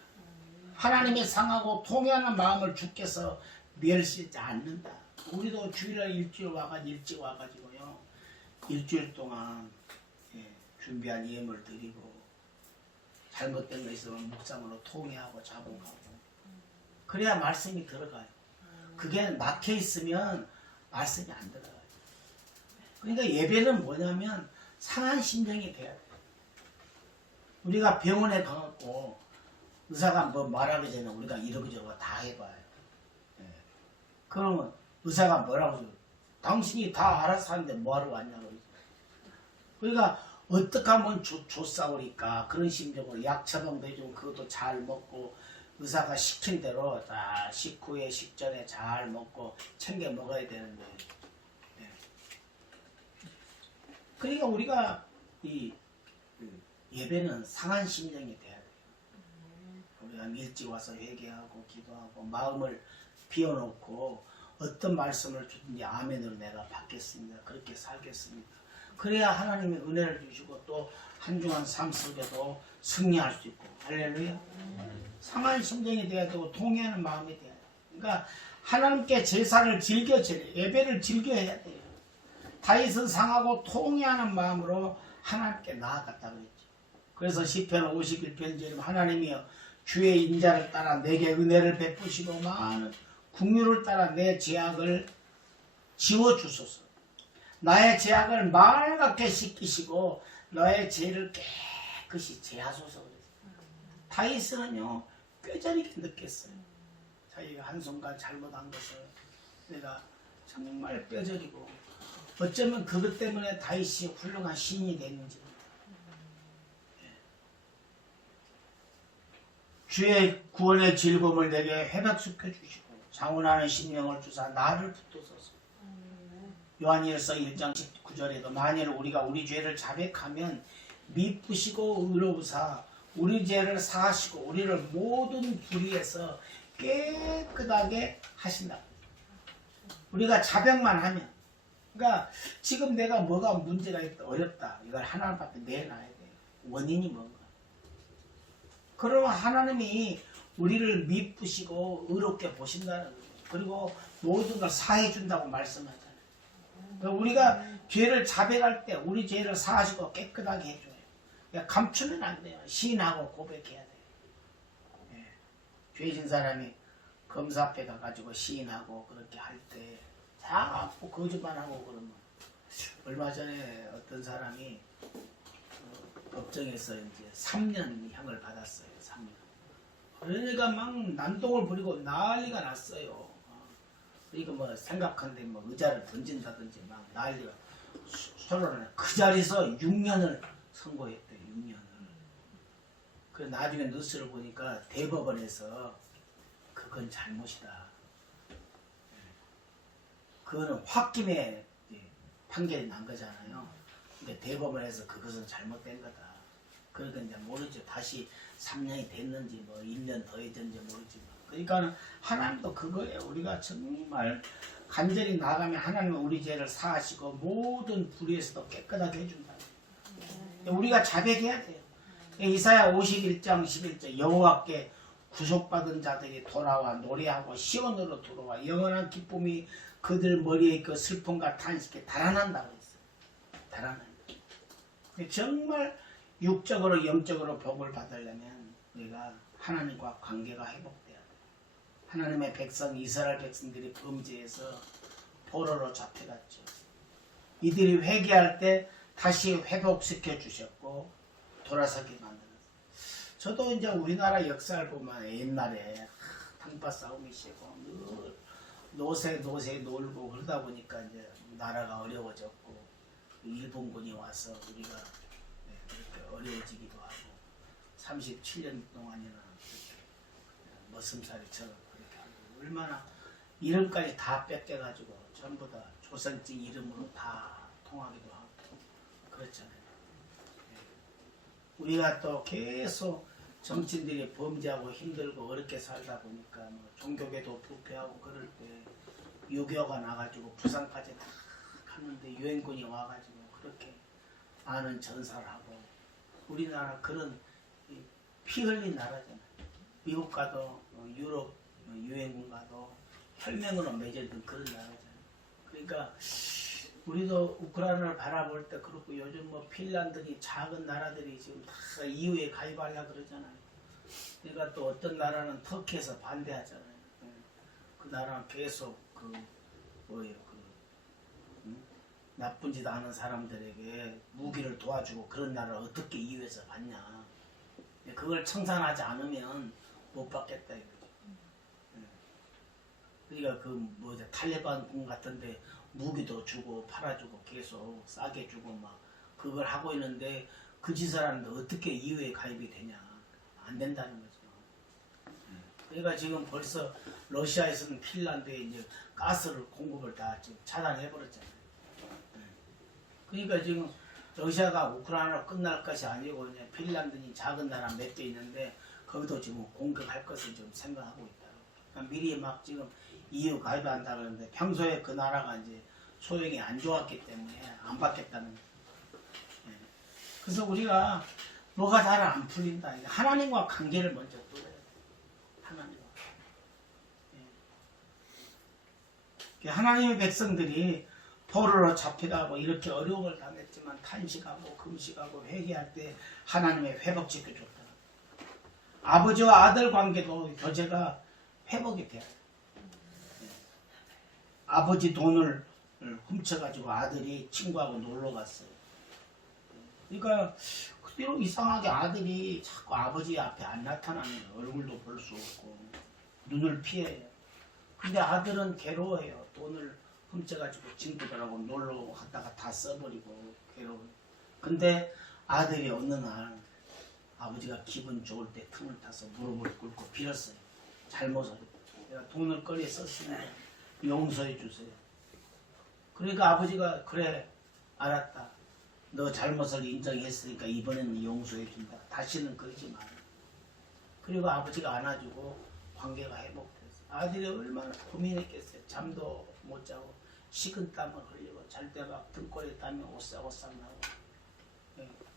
하나님이 상하고 통회하는 마음을 주께서 멸시하지 않는다. 우리도 주일날 일찍 와가지고요. 일주일 동안 준비한 예물 드리고 잘못된 거 있으면 묵상으로 통회하고 자복하고 그래야 말씀이 들어가요. 그게 막혀 있으면 말씀이 안 들어가요. 그러니까 예배는 뭐냐면 상한 심정이 돼야 돼요. 우리가 병원에 가갖고 의사가 뭐 말하기 전에 우리가 이러고저러고 다 해봐요. 그러면 의사가 뭐라고 해요? 당신이 다 알아서 하는데 뭐하러 왔냐고. 그러니까 어떻게 하면 조싸우니까 그런 심정으로 약 처방도 해주고 그것도 잘 먹고 의사가 시킨 대로 다 식후에 식전에 잘 먹고 챙겨 먹어야 되는데 그러니까 우리가 이 예배는 상한 심령이 돼야 돼요. 우리가 일찍 와서 회개하고 기도하고 마음을 비워놓고 어떤 말씀을 주든지 아멘으로 내가 받겠습니다. 그렇게 살겠습니다. 그래야 하나님의 은혜를 주시고 또 한 주간 삶 속에도 승리할 수 있고 할렐루야. 상한 심정이 돼야 되고 통회하는 마음이 돼야 돼요. 그러니까 하나님께 제사를 즐겨 예배를 즐겨야 돼요. 다윗은 상하고 통회하는 마음으로 하나님께 나아갔다고 했죠. 그래서 시편 51편 하나님이여 주의 인자를 따라 내게 은혜를 베푸시고 많은 국률을 따라 내 죄악을 지워주소서. 나의 죄악을 맑게 씻기시고 너의 죄를 깨끗이 제하소서. 다윗은요 뼈저리게 느꼈어요. 자기가 한순간 잘못한 것을 내가 정말 뼈저리고 어쩌면 그것 때문에 다윗이 훌륭한 시인이 됐는지. 주의 구원의 즐거움을 내게 회복시켜 주시고 장훈하는 심령을 주사 나를 붙드소서. 요한일서 1장 19절에도 만일 우리가 우리 죄를 자백하면 미쁘시고 의로우사 우리 죄를 사하시고 우리를 모든 불의에서 깨끗하게 하신다. 우리가 자백만 하면 그러니까 지금 내가 뭐가 문제가 있다 어렵다 이걸 하나님 앞에 내놔야 돼요. 원인이 뭔가. 그러면 하나님이 우리를 미쁘시고 의롭게 보신다는 거예요. 그리고 모든 걸 사해 준다고 말씀하잖아요. 우리가 죄를 자백할 때 우리 죄를 사하시고 깨끗하게 해줘요. 그러니까 감추면 안 돼요. 시인하고 고백해야 돼요. 예. 죄진 사람이 검사 앞에 가가지고 시인하고 그렇게 할 때 자꾸 거짓말하고 그러면 얼마 전에 어떤 사람이 법정에서 이제 3년 형을 받았어요. 3년. 그러니까 막 난동을 부리고 난리가 났어요. 그러니까 뭐 생각한데 뭐 의자를 던진다든지 막 난리가 서로는 그 자리에서 6년을 선고했대요. 6년을. 그래 나중에 뉴스를 보니까 대법원에서 그건 잘못이다. 그거는 홧김에 판결이 난 거잖아요. 근데 대법원에서 그것은 잘못된 거다. 그러니까 이제 모르죠. 다시 3년이 됐는지 뭐 1년 더 했는지 모르지만. 그러니까 하나님도 그거예요. 우리가 정말 간절히 나가면 하나님은 우리 죄를 사하시고 모든 불의에서도 깨끗하게 해준다. 우리가 자백해야 돼요. 이사야 51장 11절 여호와께 구속받은 자들이 돌아와 노래하고 시온으로 들어와 영원한 기쁨이 그들 머리에 그 슬픔과 탄식에 달아난다고 했어요. 달아난다. 정말 육적으로 영적으로 복을 받으려면 우리가 하나님과 관계가 회복돼야 돼요. 하나님의 백성 이스라엘 백성들이 범죄해서 포로로 잡혀갔죠. 이들이 회개할 때 다시 회복시켜 주셨고 돌아서게 만들었어요. 저도 이제 우리나라 역사를 보면 옛날에 등바 싸움이시고 늘 노세 놀고 그러다 보니까 이제 나라가 어려워졌고 일본군이 와서 우리가 그렇게 어려워지기도 하고 37년 동안이나 그렇게 머슴살이처럼 그렇게 하고 얼마나 이름까지 다 뺏겨가지고 전부 다 조선증 이름으로 다 통하기도 하고 그렇잖아요. 우리가 또 계속 정치인들이 범죄하고 힘들고 어렵게 살다 보니까 뭐 종교계도 부패하고 그럴 때 유교가 나가지고 부산까지 다 갔는데 유엔군이 와가지고 그렇게 많은 전사를 하고 우리나라 그런 피 흘린 나라잖아요. 미국 가도 유럽 유엔군 가도 혈맹으로 맺어진 그런 나라잖아요. 그러니까 우리도 우크라이나를 바라볼 때 그렇고 요즘 뭐 핀란드니 작은 나라들이 지금 다 EU에 가입하려고 그러잖아요. 그러니까 또 어떤 나라는 터키에서 반대하잖아요. 그 나라는 계속 나쁜 짓 하는 사람들에게 무기를 도와주고 그런 나라를 어떻게 EU에서 받냐. 그걸 청산하지 않으면 못 받겠다 이거죠. 그러니까 탈레반 군 같은데 무기도 주고 팔아주고 계속 싸게 주고 막 그걸 하고 있는데 그 짓을 하는데 어떻게 EU에 가입이 되냐. 안 된다는 거죠. 그러니까 지금 벌써 러시아에서는 핀란드에 이제 가스를 공급을 다 지금 차단해 버렸잖아요. 그러니까 지금 러시아가 우크라이나로 끝날 것이 아니고 이제 핀란드니 작은 나라 몇 개 있는데 거기도 지금 공격할 것을 좀 생각하고 있다. 그러니까 미리 막 지금 EU 가입한다 그러는데 평소에 그 나라가 이제 소용이 안 좋았기 때문에 안 받겠다는 거예요. 그래서 우리가 뭐가 잘 안 풀린다. 하나님과 관계를 먼저 뚫어야 돼. 하나님과. 하나님의 백성들이 포로로 잡혀가고 이렇게 어려움을 당했지만 탄식하고 금식하고 회개할 때 하나님의 회복시켜줬다. 아버지와 아들 관계도 교제가 회복이 돼야 돼. 아버지 돈을 훔쳐가지고 아들이 친구하고 놀러 갔어요. 그러니까 그대로 이상하게 아들이 자꾸 아버지 앞에 안 나타나는 거예요. 얼굴도 볼 수 없고 눈을 피해요. 근데 아들은 괴로워해요. 돈을 훔쳐가지고 친구들하고 놀러 갔다가 다 써버리고 괴로워요. 근데 아들이 어느 날 아버지가 기분 좋을 때 틈을 타서 무릎을 꿇고 빌었어요. 잘못을. 내가 돈을 꺼내 썼으니까 용서해 주세요. 그러니까 아버지가 그래 알았다. 너 잘못을 인정했으니까 이번에는 용서해 준다. 다시는 그러지 마라. 그리고 아버지가 안아주고 관계가 회복됐어요. 아들이 얼마나 고민했겠어요. 잠도 못 자고 식은땀을 흘리고 잘 때 막 등골에 땀이 오싹오싹 나고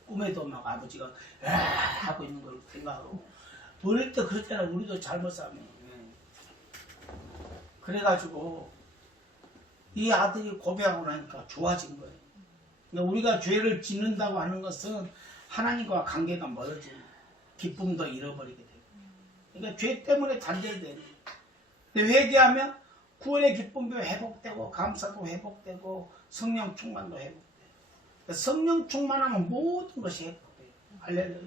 꿈에도 막 아버지가 하고 있는 걸 생각하고 어릴 때 그랬잖아. 우리도 잘못 살면 그래가지고 이 아들이 고백하고 나니까 좋아진 거예요. 그러니까 우리가 죄를 짓는다고 하는 것은 하나님과 관계가 멀어지는 기쁨도 잃어버리게 되고 그러니까 죄 때문에 단절되는 거예요. 근데 회개하면 구원의 기쁨도 회복되고 감사도 회복되고 성령 충만도 회복돼요. 그러니까 성령 충만하면 모든 것이 회복돼요. 할렐루야.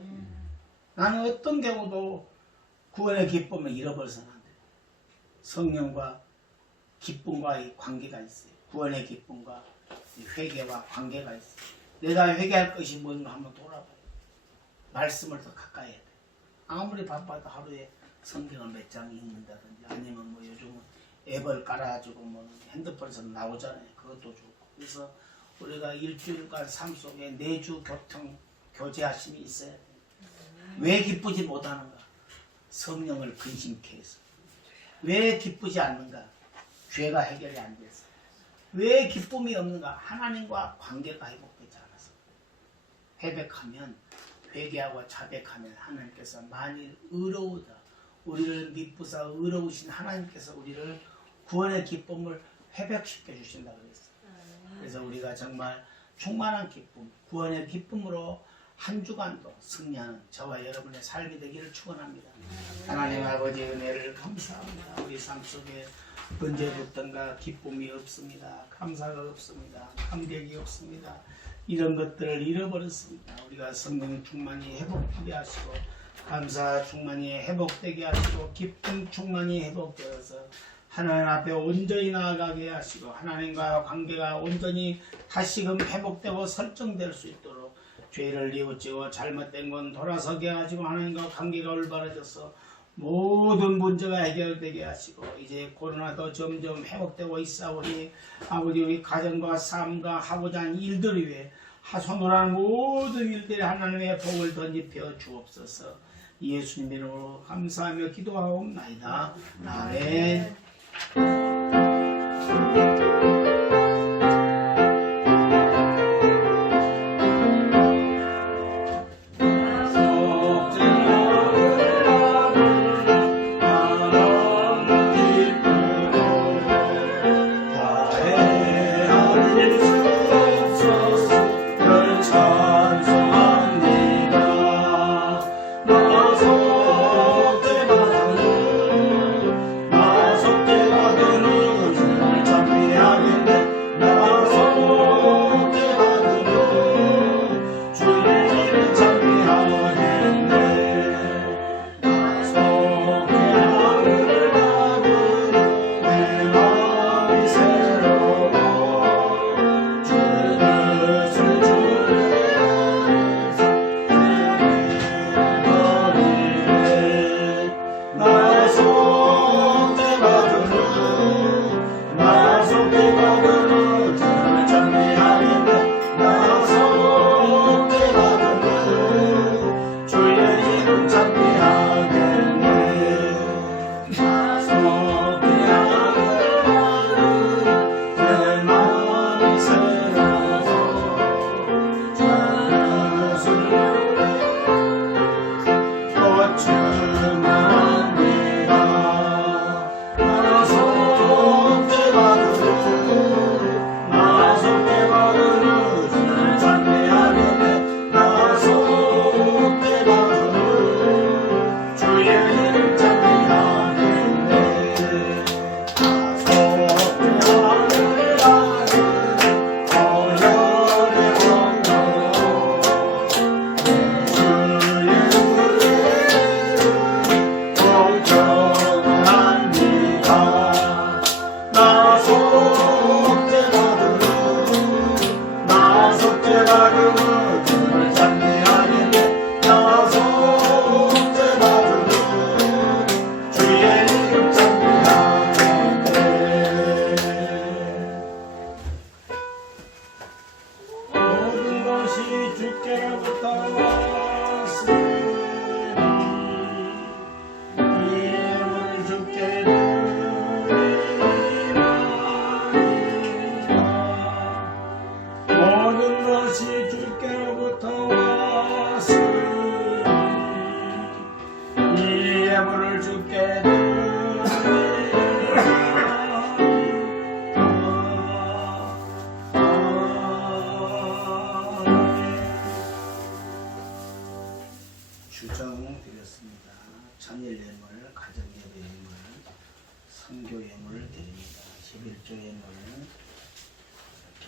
나는 어떤 경우도 구원의 기쁨을 잃어버려서는 안 돼요. 성령과 기쁨과의 관계가 있어요. 구원의 기쁨과 회개와 관계가 있어요. 내가 회개할 것이 뭔가 한번 돌아봐요. 말씀을 더 가까이 해야 돼. 아무리 바빠도 하루에 성경을 몇 장 읽는다든지 아니면 뭐 요즘은 앱을 깔아가지고 뭐 핸드폰에서 나오잖아요. 그것도 좋고. 그래서 우리가 일주일간 삶 속에 내주 교통 교제하심이 있어야 돼요. 왜 기쁘지 못하는가? 성령을 근심케 해서. 왜 기쁘지 않는가? 죄가 해결이 안 돼서. 왜 기쁨이 없는가? 하나님과 관계가 회복되지 않아서. 회백하면 회개하고 자백하면 하나님께서 만일 의로우다. 우리를 미쁘사 의로우신 하나님께서 우리를 구원의 기쁨을 회복시켜 주신다 그랬어요. 그래서 우리가 정말 충만한 기쁨, 구원의 기쁨으로 한 주간도 승리하는 저와 여러분의 삶이 되기를 축원합니다. 하나님 아버지의 은혜를 감사합니다. 우리 삶 속에 언제부턴가 기쁨이 없습니다. 감사가 없습니다. 감격이 없습니다. 이런 것들을 잃어버렸습니다. 우리가 성령 충만히 회복하게 하시고 감사 충만히 회복되게 하시고 기쁨 충만히 회복되어서 하나님 앞에 온전히 나아가게 하시고 하나님과 관계가 온전히 다시금 회복되고 설정될 수 있도록 죄를 뉘우치고 잘못된 건 돌아서게 하시고 하나님과 관계가 올바라져서 모든 문제가 해결되게 하시고 이제 코로나도 점점 회복되고 있사오니 아버지 우리 가정과 삶과 하고자 하는 일들 위해 손으로 하는 모든 일들에 하나님의 복을 던집혀 주옵소서. 예수님 이름으로 감사하며 기도하옵나이다. 아멘.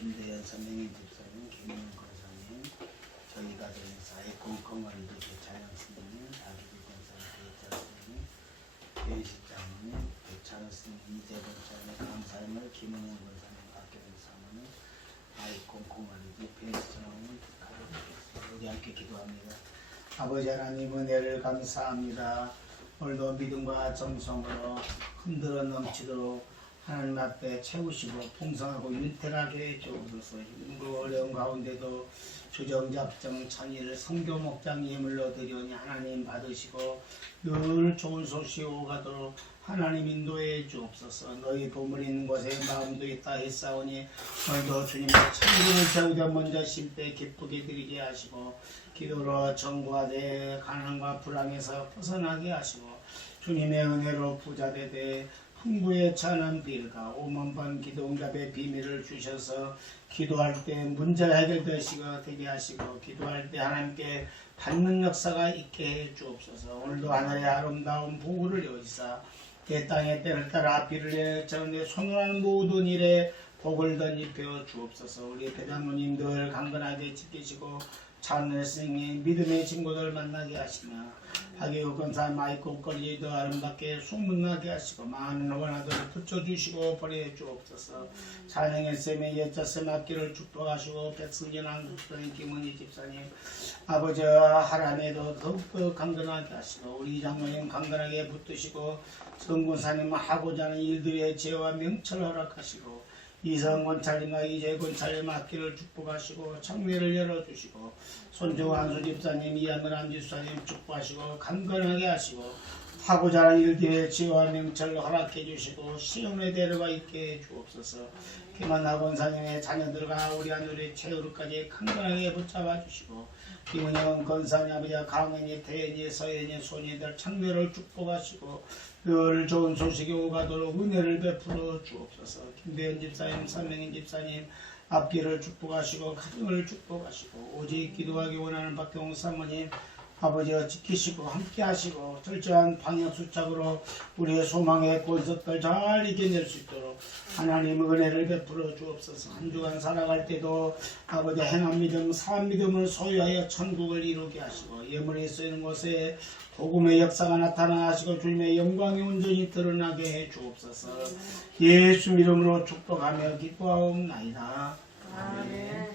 김대현 선생님, 집사님, 김민영 권사님, 저희 가정사의 공kom어리 배찬영 스님, 아기비 권사님, 배찬 스님, 배식장님, 배찬 스님, 이재범 차님, 감사님을 김은영 권사님, 박경영 사모님, 아이 공kom어리 배찬영 가족들 우리 함께 기도합니다. 아버지 하나님 은혜를 감사합니다. 오늘도 믿음과 정성으로 흔들어 넘치도록 하나님 앞에 채우시고 풍성하고 윤택하게 해주옵소서. 힘들고 어려운 가운데도 주정잡정 천일 성교 목장 예물로 드리오니 하나님 받으시고 늘 좋은 소식 오가도록 하나님 인도해 주옵소서. 너희 보물 있는 곳에 마음도 있다 했사오니 오늘도 주님의 천국을 세우자 먼저 쉴 때 기쁘게 드리게 하시고 기도로 정부하되 가난과 불황에서 벗어나게 하시고 주님의 은혜로 부자되되 풍부에 차는 빌가 오만번 기도응답의 비밀을 주셔서 기도할 때 문제가 해결되시고 되게 하시고 기도할 때 하나님께 받는 역사가 있게 해 주옵소서. 오늘도 하늘의 아름다운 보고를 여기사 내 땅의 때를 따라 비를 내려 내 손으로 하는 모든 일에 복을 던집혀 주옵소서. 우리 배단모님들 강건하게 지키시고 찬을 스님 믿음의 친구들 만나게 하시며 하기고 권사 마이콘 거리에 더 아름답게 소문나게 하시고 많은 원하들을 붙여주시고 버려 주옵소서. 찬양의 쌤의 예자쌤 앞길을 축복하시고 백승진 한국도인 김은희 집사님 아버지 하람에도 더욱더 강건하게 하시고 우리 장로님 강건하게 붙드시고 성군사님 하고자 하는 일들의 지혜와 명철을 허락하시고 이성 권찰님과 이재 권찰님 앞길을 축복하시고 창문을 열어주시고 손주 한수 집사님 이하늘 안지수사님 축복하시고 강건하게 하시고 하고자 하는 일들의 지혜와 명철을 허락해 주시고 시험의 대로가 있게 해 주옵소서. 김한나 권사님의 자녀들과 우리 하늘의 최후로까지 강건하게 붙잡아 주시고 김은영 권사님 아버지 강은이 태연이 서연이 손이들 창녀를 축복하시고 늘 좋은 소식이 오가도록 은혜를 베풀어 주옵소서. 김대현 집사님, 선명인 집사님 앞길을 축복하시고 가정을 축복하시고 오직 기도하기 원하는 박경호 사모님 아버지가 지키시고 함께 하시고 철저한 방향수착으로 우리의 소망의 권석들 잘 이겨낼 수 있도록 하나님 은혜를 베풀어 주옵소서. 한 주간 살아갈 때도 아버지 행한 믿음, 사한 믿음을 소유하여 천국을 이루게 하시고 예물이 쓰이는 곳에 복음의 역사가 나타나시고 주님의 영광이 온전히 드러나게 해 주옵소서. 예수 이름으로 축복하며 기도하옵나이다. 아멘.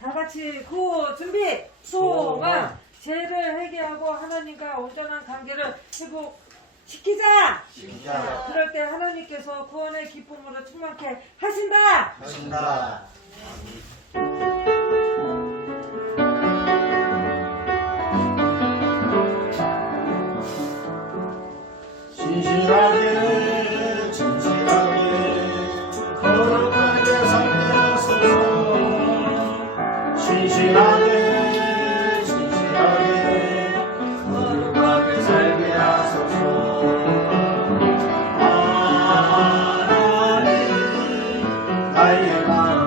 다 같이 구호 준비. 소망. 죄를 회개하고 하나님과 온전한 관계를 회복시키자. 그럴 때 하나님께서 구원의 기쁨으로 충만케 하신다. 하신다. 진실하게 진실하게 거룩하게 살게 하소서. 진실하게 진실하게 거룩하게 살게 하소서. 하나님 나의 마음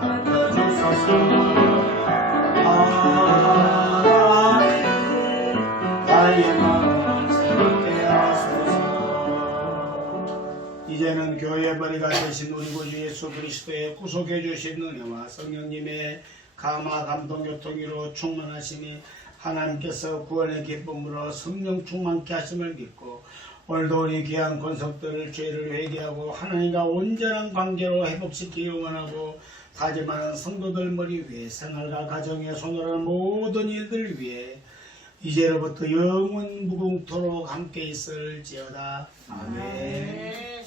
만져주소서. 하나님 나의 마음 이제는 교회의 머리가 되신 우리 구주 예수 그리스도의 구속해 주신 은혜와 성령님의 감화 감동 교통으로 충만하심이 하나님께서 구원의 기쁨으로 성령 충만케 하심을 믿고 오늘도 우리 귀한 권속들을 죄를 회개하고 하나님과 온전한 관계로 회복시키기 원하고 다짐하는 성도들 머리 위에 생활과 가정에 손으로는 모든 일들 위해 이제로부터 영원 무궁토록 함께 있을지어다. 아멘.